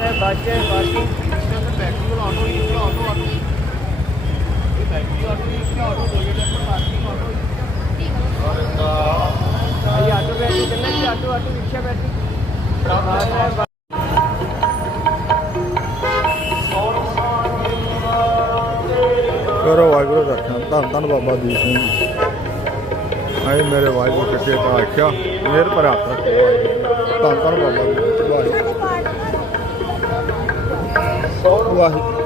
ਬੱਚੇ ਬਾਕੀ ਬੈਟਰੀ ਵਾਲਾ ਆਟੋ ਹੀ ਆਟੋ ਆਟੋ ਇਹ ਬੈਟਰੀ ਆਟੋ ਹੀ। ਆਟੋ ਦੋ ਜਿਹੜੇ ਪਰ ਪਾਰਕਿੰਗ ਆਟੋ ਇਹ ਆਟੋ ਬੈਠੀ ਕਿੰਨੇ ਦੀ ਆਟੋ ਆਟੋ, ਰਿਕਸ਼ਾ ਬੈਠੀ। ਬਰਾਬਰ ਕਰੋ ਵਾਹਿਗੁਰੂ ਰੱਖਣਾ ਧੰਨ ਧੰਨ ਬਾਬਾ ਦੀਪ ਸਿੰਘ ਜੀ। ਆਏ ਮੇਰੇ ਵਾਹਿਗੁਰੂ ਸੱਚੇ ਆਖਿਆ। ਮੇਰ ਪਰ ਹੱਥ ਰੱਖੇ ਧੰਨ ਧੰਨ ਬਾਬਾ ਦੀਪ ਸਿੰਘ ਵਾਹਿਗੁਰੂ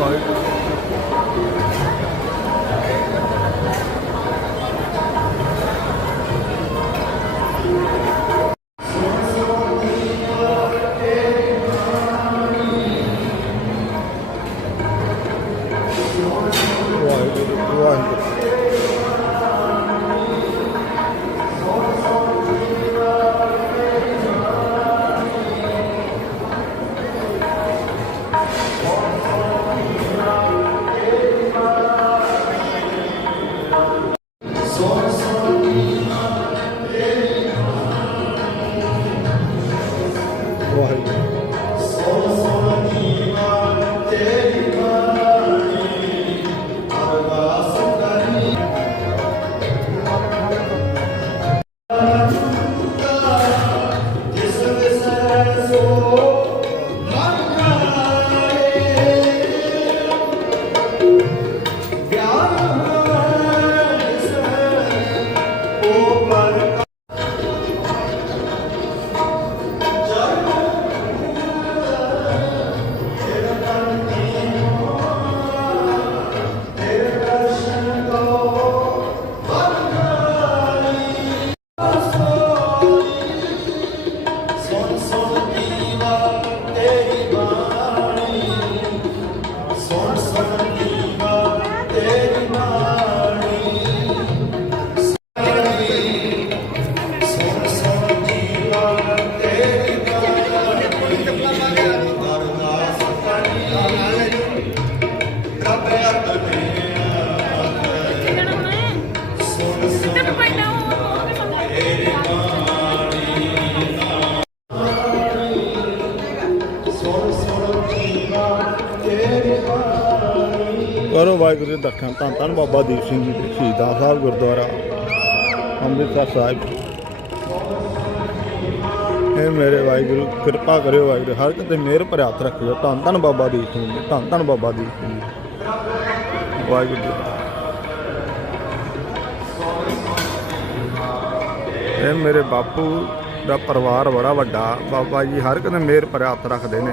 ਵਾਹਿਗੁਰੂ ਸਤਿ ਦਰਸ਼ਨ ਧੰਨ ਧੰਨ ਬਾਬਾ ਦੀਪ ਸਿੰਘ ਜੀ ਦੇ ਸ਼ਹੀਦਾਂ ਸਾਹਿਬ ਗੁਰਦੁਆਰਾ, ਅੰਮ੍ਰਿਤਸਰ ਸਾਹਿਬ। ਇਹ ਮੇਰੇ ਵਾਹਿਗੁਰੂ, ਕਿਰਪਾ ਕਰਿਓ ਵਾਹਿਗੁਰੂ, ਹਰ ਕਿਤੇ ਮਿਹਰ ਭਰਿਆ ਹੱਥ ਰੱਖਿਓ। ਧੰਨ ਧੰਨ ਬਾਬਾ ਦੀਪ ਸਿੰਘ ਜੀ, ਧੰਨ ਧੰਨ ਬਾਬਾ ਦੀਪ ਸਿੰਘ ਜੀ। ਵਾਹਿਗੁਰੂ ਜੀ ਇਹ ਮੇਰੇ ਬਾਪੂ ਦਾ ਪਰਿਵਾਰ ਬੜਾ ਵੱਡਾ। ਬਾਬਾ ਜੀ ਹਰ ਕਿਤੇ ਮਿਹਰ ਭਰਿਆ ਹੱਥ ਰੱਖਦੇ ਨੇ।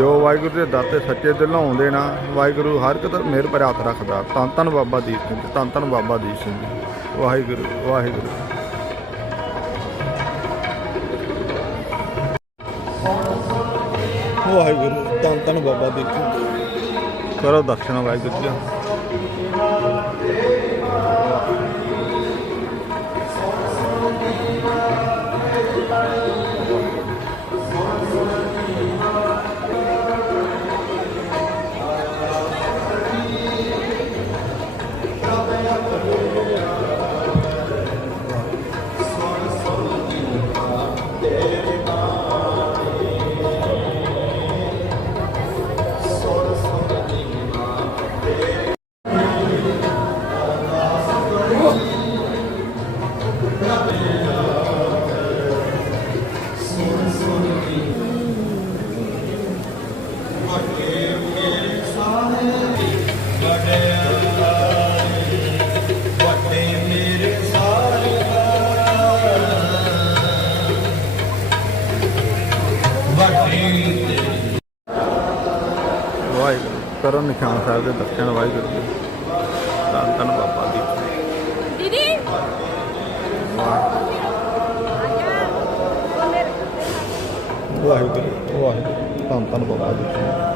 ਜੋ ਵਾਹਿਗੁਰੂ ਦੇ ਦਾਤੇ ਸੱਚੇ ਦਿਲੋਂ ਆਉਂਦੇ ਨਾ ਵਾਹਿਗੁਰੂ ਹਰ ਇੱਕ ਦਾ ਮਿਹਰ ਭਰਿਆ ਹੱਥ ਰੱਖਦਾ ਧੰਨ ਧੰਨ ਬਾਬਾ ਦੀਪ ਸਿੰਘ ਧੰਨ ਧੰਨ ਬਾਬਾ ਦੀਪ ਸਿੰਘ। ਵਾਹਿਗੁਰੂ ਵਾਹਿਗੁਰੂ ਵਾਹਿਗੁਰੂ ਧੰਨ ਧੰਨ ਬਾਬਾ ਦੀਪ ਸਿੰਘ। ਕਰੋ ਦਰਸ਼ਨ ਵਾਹਿਗੁਰੂ ਜੀ ਵਾਹਿਗੁਰੂ ਵਾਹਿਗੁਰੂ ਧੰਨ ਧੰਨ ਬਾਬਾ ਜੀ।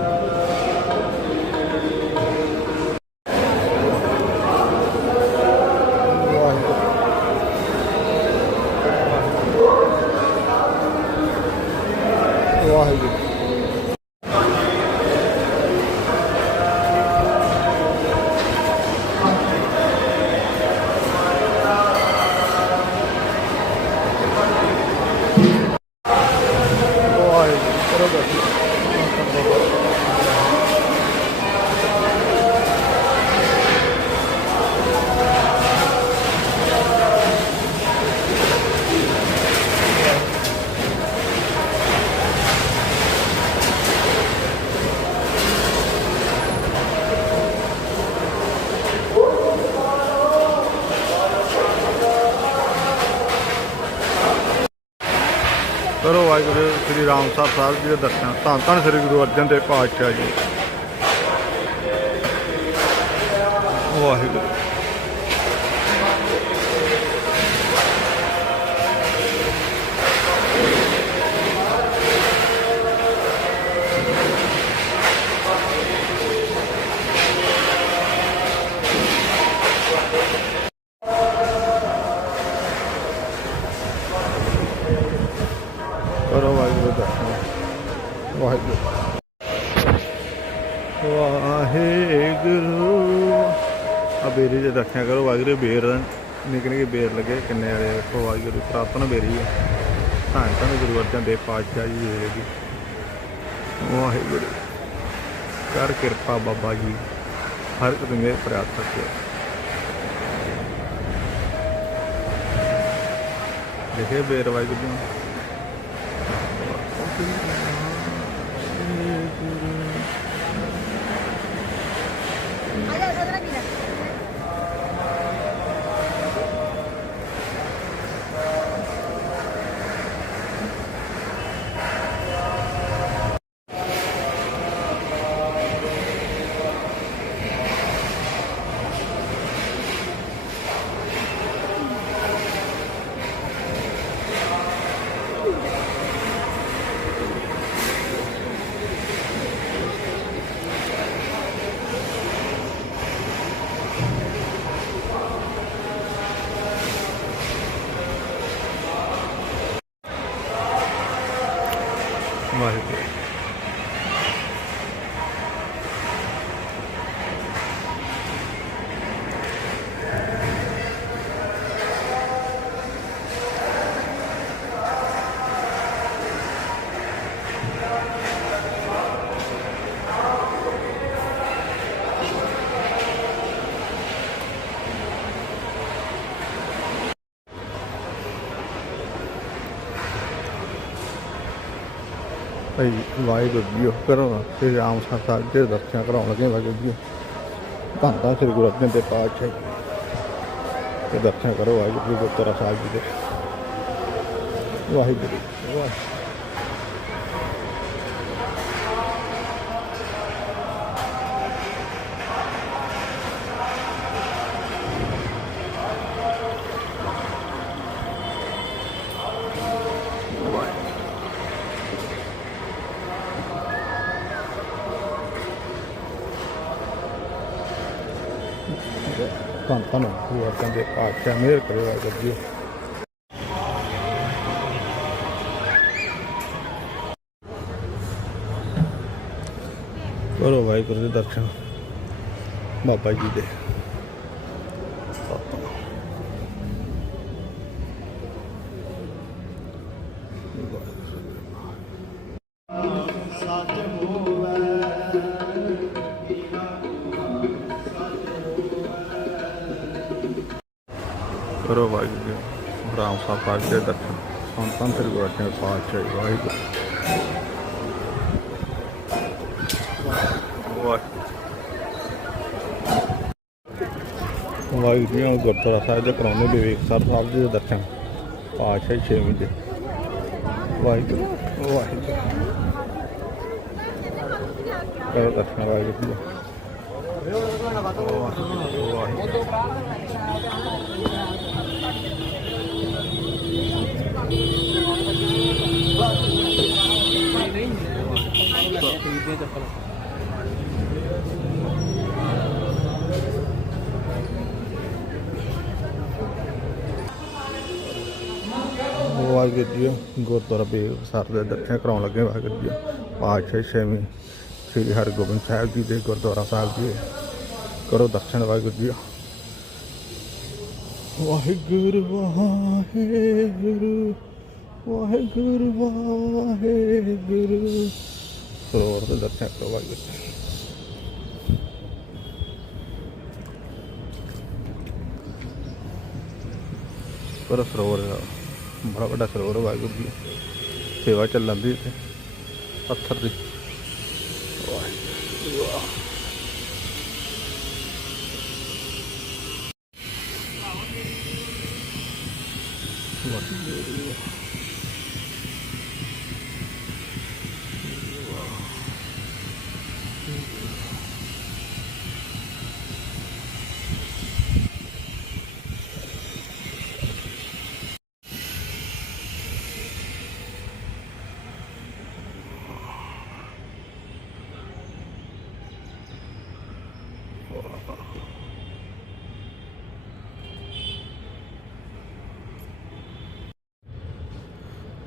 ਸਾਹਿਬ ਸਾਹਿਬ ਜੀ ਦੇ ਦਰਸ਼ਨ ਧੰਨ ਧੰਨ ਸ੍ਰੀ ਗੁਰੂ ਅਰਜਨ ਦੇਵ ਪਾਤਸ਼ਾਹ ਜੀ। ਵਾਹਿਗੁਰੂ। ਵਾਹਿਗੁਰੂ। ਵਾਹਿਗੁਰੂ ਆ ਬੇਰੀ ਦੇ ਦਰਸ਼ਨ ਕਰੋ, ਵਾਹਿਗੁਰੂ ਬੇਰ ਨਿੱਕੇ ਨਿੱਕੇ ਬੇਰ ਲੱਗੇ ਕਿੰਨੇ ਵਾਲੇ ਵੇਖੋ, ਵਾਹਿਗੁਰੂ ਪ੍ਰਾਪਤਨ ਬੇਰੀ ਹੈ। ਧੰਨ ਧੰਨ ਗੁਰੂ ਅਰਜਨ ਦੇਵ ਪਾਤਸ਼ਾਹ ਜੀ ਦੇ ਜੀ ਵਾਹਿਗੁਰੂ, ਕਰ ਕਿਰਪਾ ਬਾਬਾ ਜੀ, ਹਰ ਇੱਕ ਦੇ ਮੇਰ ਪ੍ਰਾਪਤ ਸਕੇ ਦੇਖੇ ਬੇਰ ਵਾਹਿਗੁਰੂ ਭਾਈ ਵਾਹਿਗੁਰੂ ਜੀ ਕਰੋ ਸ੍ਰੀ ਰਾਮ ਸਾਹਿਬ ਸਾਹਿਬ ਦੇ ਦਰਸ਼ਨ ਕਰਾਉਣ ਲੱਗੇ ਵਾਹਿਗੁਰੂ ਜੀ। ਧੰਨ ਸ੍ਰੀ ਗੁਰੂ ਅਰਜਨ ਦੇਵ ਪਾਤਸ਼ਾਹ ਜੀ। ਦੇ ਦਰਸ਼ਨ ਕਰੋ ਵਾਹਿਗੁਰੂ ਜੀ ਗੁਰਦੁਆਰਾ ਸਾਹਿਬ ਜੀ ਦੇ। ਵਾਹਿਗੁਰੂ। ਧੰਨ ਧੰਨ ਗੁਰੂ ਅਰਜਨ ਦੇਵ ਪਾਤਸ਼ਾਹ ਮਿਹਰ ਕਰੇ ਵਾਹਿਗੁਰੂ ਜੀ। ਕਰੋ ਵਾਹਿਗੁਰੂ ਦੇ ਦਰਸ਼ਨ। ਬਾਬਾ ਜੀ ਦੇ। ਕਰੋ ਵਾਹਿਗੁਰੂ ਜੀ। ਰਾਮ ਸਾਹਿਬ ਸਾਹਿਬ ਦੇ ਦਰਸ਼ਨ। ਸੰਤਾਂ ਸ੍ਰੀ ਗੁਰੂ ਅਰਜਨ ਦੇਵ ਜੀ ਵਾਹਿਗੁਰੂ। ਵਾਹਿਗੁਰੂ। ਵਾਹਿਗੁਰੂ ਜੀ ਗੁਰਦੁਆਰਾ ਸਾਹਿਬ ਦੇ ਕਰਾਉਣੇ ਵਿਵੇਕ ਸਰ ਸਾਹਿਬ ਜੀ ਦੇ ਦਰਸ਼ਨ। ਪਾਤਸ਼ਾਹ ਛੇਵੇਂ ਵਜੇ। ਵਾਹਿਗੁਰੂ ਵਾਹਿਗੁਰੂ। ਕਰੋ ਦਰਸ਼ਨ ਵਾਹਿਗੁਰੂ ਜੀ। ਵਾਹਿਗੁਰੂ। ਜੀ ਗੁਰਦੁਆਰਾ ਬੇਗ ਸਰ ਦੇ ਦਰਸ਼ਨ ਕਰਾਉਣ ਲੱਗੇ ਵਾਹਿਗੁਰੂ ਜੀ। ਪਾਤਸ਼ਾਹ ਛੇਵੀਂ ਸ੍ਰੀ ਹਰਗੋਬਿੰਦ ਸਾਹਿਬ ਜੀ ਦੇ ਗੁਰਦੁਆਰਾ ਸਾਹਿਬ ਜੀ। ਕਰੋ ਦਰਸ਼ਨ ਵਾਹਿਗੁਰੂ ਜੀ। ਵਾਹਿਗੁਰੂ ਵਾਹਿਗੁਰੂ ਵਾਹਿਗੁਰੂ ਵਾਹਿਗੁਰੂ। ਸਰੋਵਰ ਦੇ ਦਰਸ਼ਨ ਕਰੋ ਵਾਹਿਗੁਰੂ ਜੀ। ਪਰ ਸਰੋਵਰ ਆ, ਬੜਾ ਵੱਡਾ ਸਰੋਵਰ ਵਾਹਿਗੁਰੂ ਜੀ ਸੇਵਾ ਚੱਲਣ ਦੀ ਇੱਥੇ ਪੱਥਰ ਦੀ ਵਾਹਿਗੁਰੂ ਵਾਹ। ਵਾਹਿਗੁਰੂ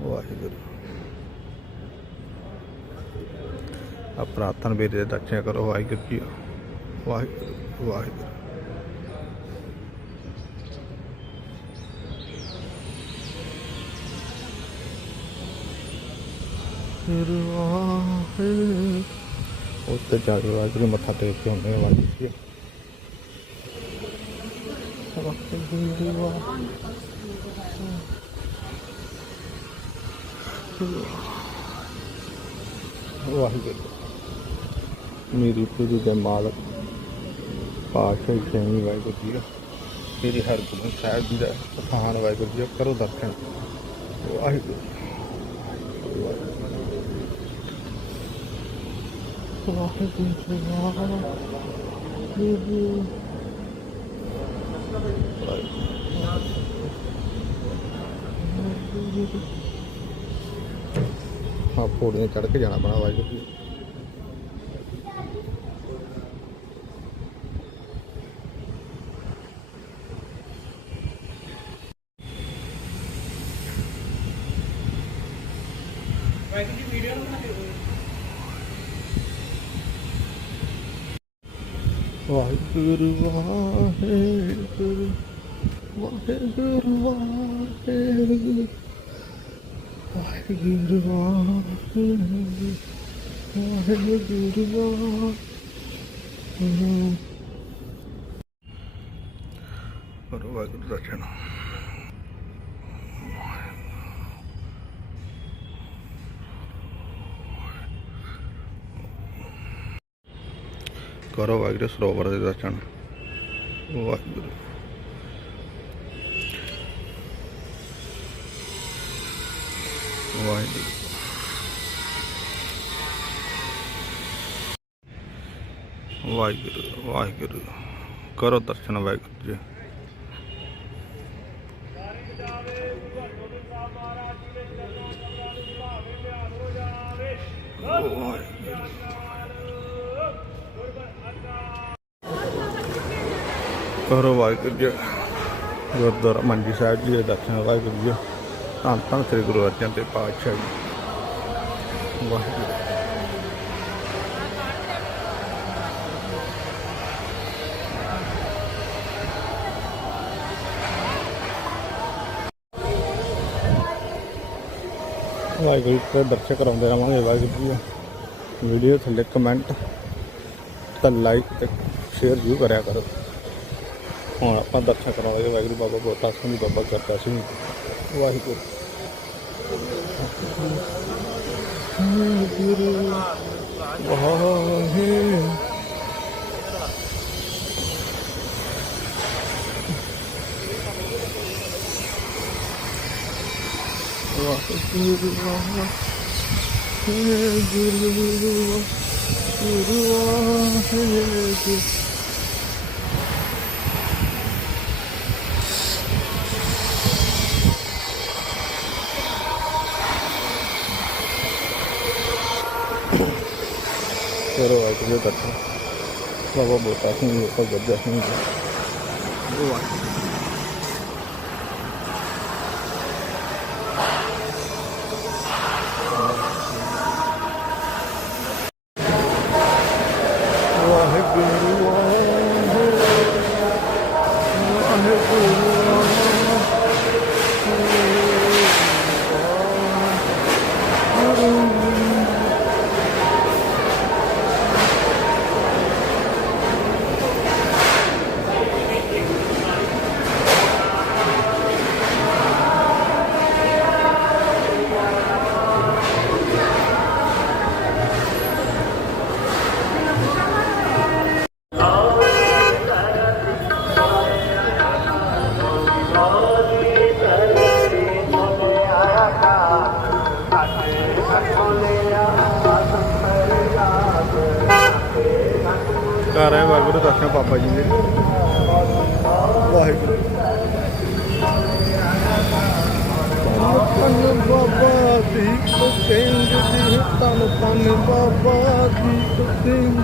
ਵਾਹਿਗੁਰੂ ਆ ਪ੍ਰਾਰਥਨਾ ਵੀ ਦੇ ਦਰਸ਼ਨ ਕਰੋ, ਵਾਹਿਗੁਰੂ ਜੀ ਵਾਹਿਗੁਰੂ ਵਾਹਿਗੁਰੂ ਵਾਹਿਗੁਰੂ। ਉੱਤੇ ਜਾ ਕੇ ਵਾਹਿਗੁਰੂ ਮੱਥਾ ਟੇਕ ਕੇ ਆਉਂਦੇ ਆ, ਵਾਹਿਗੁਰੂ ਜੀ ਵਾਹਿਗੁਰੂ ਵਾਹਿਗੁਰੂ ਵਾਹਿਗੁਰੂ ਮੇਰੀ ਖੁਦ ਦੇ ਮਾਲਕ। ਪਾਸ਼ਾ ਸਿੰਘ ਵਾਹਿਗੁਰੂ ਜੀ ਦਾ। ਮੇਰੀ ਹਰਗੋਬਿੰਦ ਸਾਹਿਬ ਜੀ ਦਾ ਸਥਾਨ ਵਾਹਿਗੁਰੂ ਜੀ ਕਰੋ ਦਰਸ਼ਨ। ਵਾਹਿਗੁਰੂ ਵਾਹਿਗੁਰੂ ਜੀ ਵਾਹਿਗੁਰੂ ਆ ਪੌੜੀਆਂ ਚੜ੍ਹ ਕੇ ਜਾਣਾ ਬਣਾ ਵਾਹਿਗੁਰੂ ਵਾਹਿਗੁਰੂ ਵਾਹਿਗੁਰੂ ਵਾਹਿਗੁਰੂ ਵਾਹਿਗੁਰੂ ਵਾਹਿਗੁਰੂ ਵਾਹਿਗੁਰੂ ਵਾਹਿਗੁਰੂ ਕਰੋ ਵਾਹਿਗੁਰੂ ਦਰਸ਼ਨ ਕਰੋ ਵਾਹਿਗੁਰੂ ਸਰੋਵਰ ਦੇ ਦਰਸ਼ਨ। ਵਾਹਿਗੁਰੂ। ਵਾਹਿਗੁਰੂ। ਵਾਹਿਗੁਰੂ ਵਾਹਿਗੁਰੂ। ਕਰੋ ਦਰਸ਼ਨ ਵਾਹਿਗੁਰੂ ਜੀ। ਵਾਹਿਗੁਰੂ। ਕਰੋ ਵਾਹਿਗੁਰੂ ਜੀ। ਗੁਰਦੁਆਰਾ ਮੰਜੀ ਸਾਹਿਬ ਜੀ ਦੇ ਦਰਸ਼ਨ ਵਾਹਿਗੁਰੂ ਜੀ। ਧੰਨ ਧੰਨ ਸ੍ਰੀ ਗੁਰੂ ਅਰਜਨ ਦੇਵ ਪਾਤਸ਼ਾਹ ਜੀ। ਵਾਹਿਗੁਰੂ। ਵਾਹਿਗੁਰੂ ਜੀ ਦਰਸ਼ਕ ਕਰਾਉਂਦੇ ਰਵਾਂਗੇ ਵਾਹਿਗੁਰੂ ਜੀ। ਵੀਡੀਓ ਥੱਲੇ ਕਮੈਂਟ ਤਾਂ ਲਾਈਕ ਤੇ ਸ਼ੇਅਰ ਜ਼ਰੂਰ ਕਰਿਆ ਕਰੋ। ਹੁਣ ਆਪਾਂ ਦਰਸ਼ਨ ਕਰਾਂਗੇ ਵਾਹਿਗੁਰੂ ਬਾਬਾ ਬੋਤਾ ਸਿੰਘ ਜੀ, ਬਾਬਾ ਕਰਤਾ ਸਿੰਘ ਵਾਹਿਗੁਰੂ ਵਾਹਿਗੁਰੂ ਵਾਹਿਗੁਰੂ ਵਾਹਿਗੁਰੂ ਵਾਹਿਗੁਰੂ। ਵਾਹਿਗੁਰੂ। ਵਾਹਿਗੁਰੂ। ઘરો હોય તો કરશે બાબા બોલતા શું કરતા શું ਦਰਸ਼ਨ ਬਾਬਾ ਜੀ ਦੇ। ਵਾਹਿਗੁਰੂ। ਤਨ ਬਾਬਾ ਦੀਪ ਸਿੰਘ ਜੀ ਤਨ ਤਨ ਬਾਬਾ ਦੀਪ ਸਿੰਘ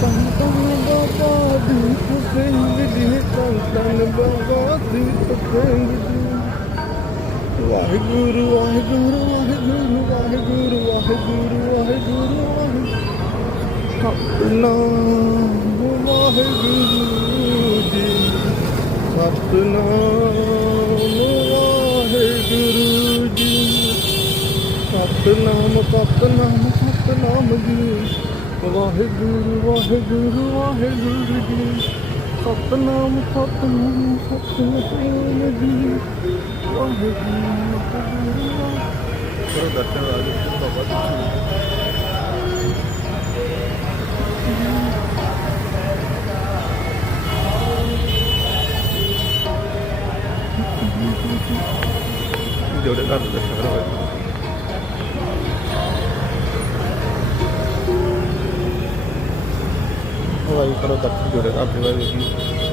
ਤਨ ਤਨ ਬਾਬਾ ਦੀਪ ਸਿੰਘ ਜੀ ਤਨ ਤਨ ਬਾਬਾ ਦੀਪ ਸਿੰਘ ਵਾਹਿਗੁਰੂ ਵਾਹਿਗੁਰੂ ਵਾਹਿਗੁਰੂ ਵਾਹਿਗੁਰੂ ਵਾਹਿਗੁਰੂ। ਸਤਨਾਮ ਵਾਹਿਗੁਰੂ ਜੀ ਸਤਨਾਮ ਵਾਹਿਗੁਰੂ ਜੀ ਸਤਨਾਮ ਸਤਨਾਮ ਸਤਨਾਮ ਜੀ ਵਾਹਿਗੁਰੂ ਵਾਹਿਗੁਰੂ ਵਾਹਿਗੁਰੂ ਜੀ ਸਤਨਾਮ ਸਤਨਾਮ ਸਤਨਾਮ ਜੀ ਵਾਹਿਗੁਰੂ ਕਰੋ ਦਰਸ਼ਨ ਰਾਜ ਬਾਬਾ ਜੋੜੇ ਘਰ ਦੇ ਦਰਸ਼ਨ ਕਰੋ ਵਾਹਿਗੁਰੂ ਕਰੋ ਦਰਸ਼ਨ ਜੋੜੇ ਘਰ ਦੇ ਵਾਹਿਗੁਰੂ